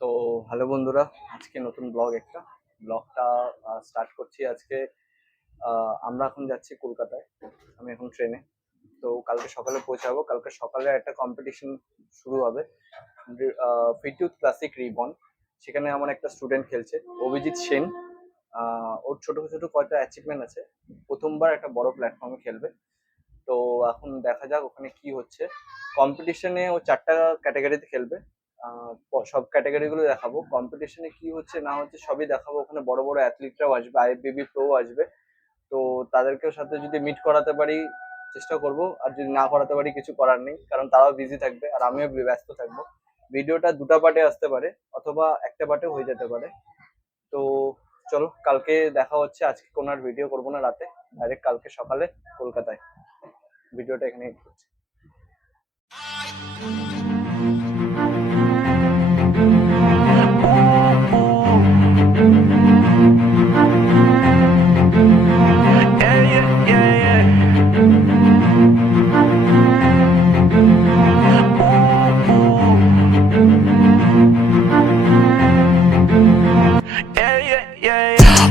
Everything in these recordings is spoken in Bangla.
তো হ্যালো বন্ধুরা, আজকে নতুন ব্লগটা স্টার্ট করছি আজকে। আমরা এখন যাচ্ছি কলকাতায়। আমি এখন ট্রেনে। তো কালকে সকালে পৌঁছাবো। কালকে সকালে একটা কম্পিটিশন শুরু হবে, ফিট ইউথ ক্লাসিক রিবন। সেখানে আমার একটা স্টুডেন্ট খেলছে, অভিজিৎ সেন। ওর ছোট ছোট কয়েকটা অ্যাচিভমেন্ট আছে, প্রথমবার একটা বড় প্ল্যাটফর্মে খেলবে। তো এখন দেখা যাক ওখানে কি হচ্ছে। কম্পিটিশনে ও 4টা ক্যাটাগরিতে খেলবে। সব ক্যাটাগরি গুলো দেখাবো, কম্পিটিশনে কি হচ্ছে না হচ্ছে সবই দেখাবো। ওখানে বড় বড় অ্যাথলিটরাও আসবে, আইএফবিবি প্রো আসবে। তো তাদেরকেও সাথে যদি মিট করাতে পারি চেষ্টা করব, আর যদি না করাতে পারি কিছু করার নেই, কারণ তারাও বিজি থাকবে আর আমিও ব্যস্ত থাকবো। ভিডিওটা দুটো পার্টে আসতে পারে অথবা একটা পার্টে হয়ে যেতে পারে। তো চলো, কালকে দেখা হচ্ছে। আজকে কোনো আর ভিডিও করবো না রাতে, ডাইরেক্ট কালকে সকালে কলকাতায়। ভিডিওটা এখানে এড করছি।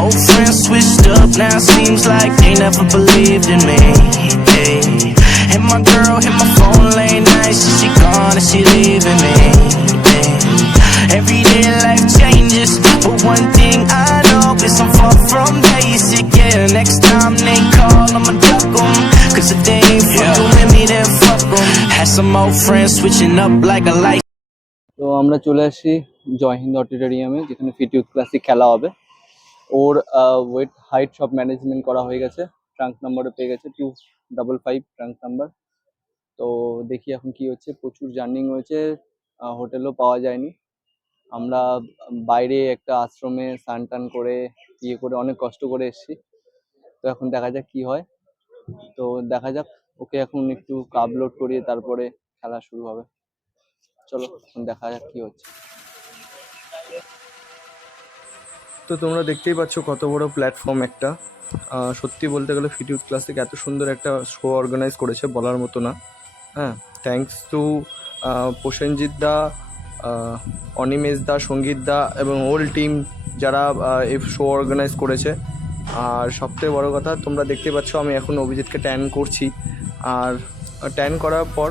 Old friends switched up, now seems like they never believed in me. Hey. And my girl hit my phone late nights, and she gone and she leaving me. Hey. Everyday life changes, but one thing I know is I'm far from basic. Yeah, next time they call, I'ma duck 'em, 'cause if they ain't fucking with me, then fuck 'em. Had some old friends switching up like a light. তো আমরা চলে আসি জয় হিন্দ অডিটোরিয়ামে, যেখানে ফিট ইউথ ক্লাসিক খেলা হবে। ওর ওয়েট হাইট সব ম্যানেজমেন্ট করা হয়ে গেছে। ট্রাঙ্ক নাম্বারও পেয়ে গেছে, 255 ট্রাঙ্ক নাম্বার। তো দেখি এখন কি হচ্ছে। প্রচুর জার্নিং হয়েছে, হোটেলও পাওয়া যায়নি। আমরা বাইরে একটা আশ্রমে স্নান টান করে করে অনেক কষ্ট করে এসেছি। তো এখন দেখা যাক কি হয়। তো দেখা যাক, ওকে এখন একটু কার্ব লোড করিয়ে তারপরে খেলা শুরু হবে। চলো এখন দেখা যাক কি হচ্ছে। তো তোমরা দেখতেই পাচ্ছ কত বড় প্ল্যাটফর্ম একটা। সত্যি বলতে গেলে ফিট ইউথ ক্লাসিক এত সুন্দর একটা শো অর্গানাইজ করেছে, বলার মতো না। হ্যাঁ, থ্যাঙ্কস টু প্রসেনজিৎ দা, অনিমেষ দা, সঙ্গীত দা এবং হোল টিম, যারা এই শো অর্গানাইজ করেছে। আর সবথেকে বড় কথা, তোমরা দেখতে পাচ্ছ আমি এখন অভিজিৎকে ট্যান করছি। আর ট্যান করার পর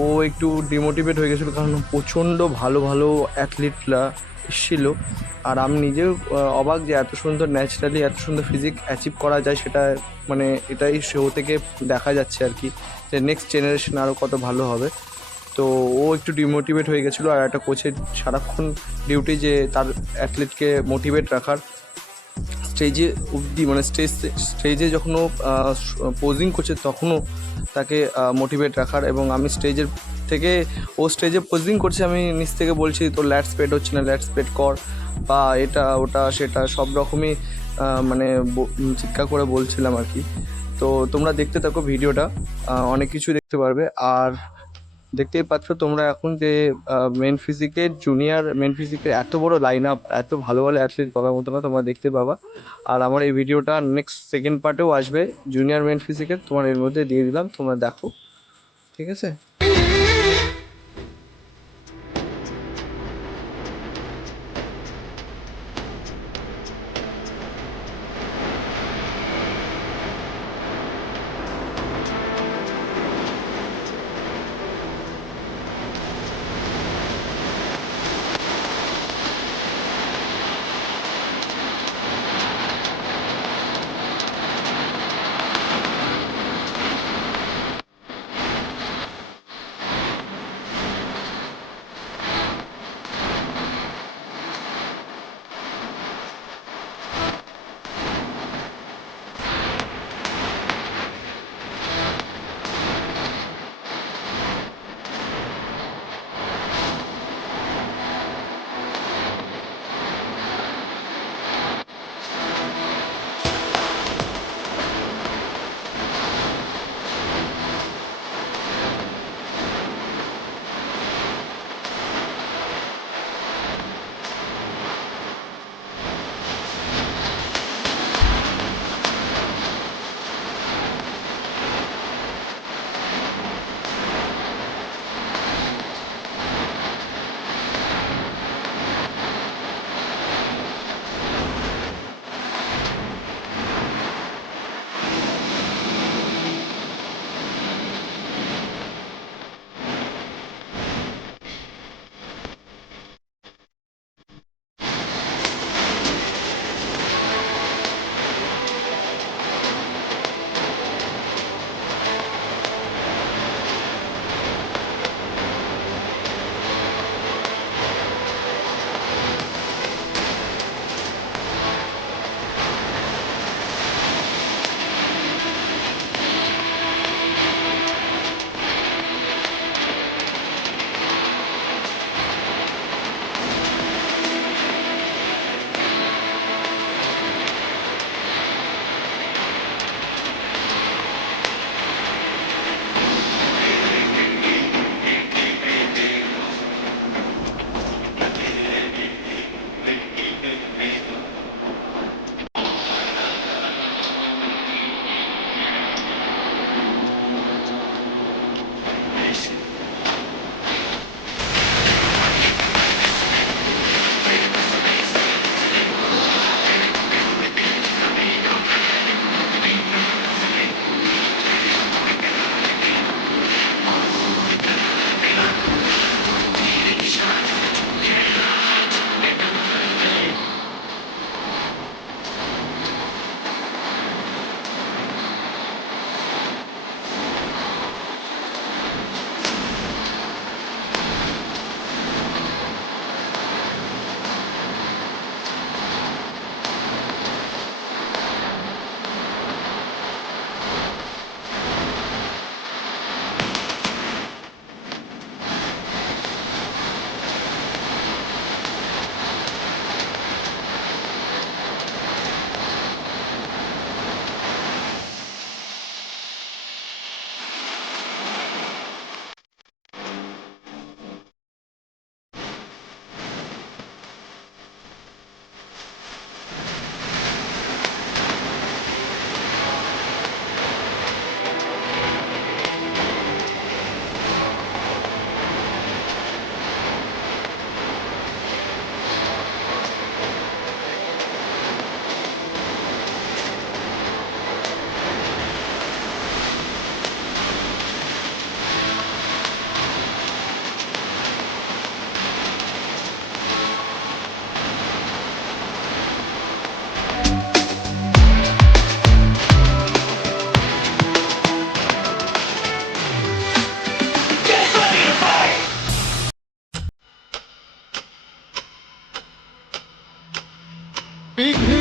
ও একটু ডিমোটিভেট হয়ে গেছিলো, কারণ প্রচণ্ড ভালো ভালো অ্যাথলিটরা এসেছিল। আর আমি নিজেও অবাক যে এত সুন্দর ন্যাচারালি এত সুন্দর ফিজিক অ্যাচিভ করা যায়, সেটা মানে এটাই শো থেকে দেখা যাচ্ছে আর কি, যে নেক্সট জেনারেশন আরও কত ভালো হবে। তো ও একটু ডিমোটিভেট হয়ে গেছিলো। আর একটা কোচের সারাক্ষণ ডিউটি যে তার অ্যাথলিটকে মোটিভেট রাখার, স্টেজে অবধি মানে স্টেজে যখন ও পোজিং করছে তখনও তাকে মোটিভেট রাখার। এবং আমি স্টেজের থেকে, ও স্টেজে পোজিং করছে, আমি নিচ থেকে বলছি তোর ল্যাট স্প্রেড হচ্ছে না, ল্যাট স্প্রেড কর, বা এটা ওটা সেটা সব রকমই মানে চিৎকার করে বলছিলাম আর কি। তো তোমরা দেখতে থাকো ভিডিওটা, অনেক কিছু দেখতে পারবে। আর দেখতেই পাচ্ছ তোমরা এখন যে মেন ফিজিকের, জুনিয়র মেন ফিজিকের এত বড় লাইন আপ, এত ভালো ভালো অ্যাথলিট পাবার মতো না, তোমরা দেখতে পাবা। আর আমার এই ভিডিওটা নেক্সট সেকেন্ড পার্টেও আসবে জুনিয়র মেন ফিজিকের, তোমার এর মধ্যে দিয়ে দিলাম, তোমরা দেখো, ঠিক আছে। big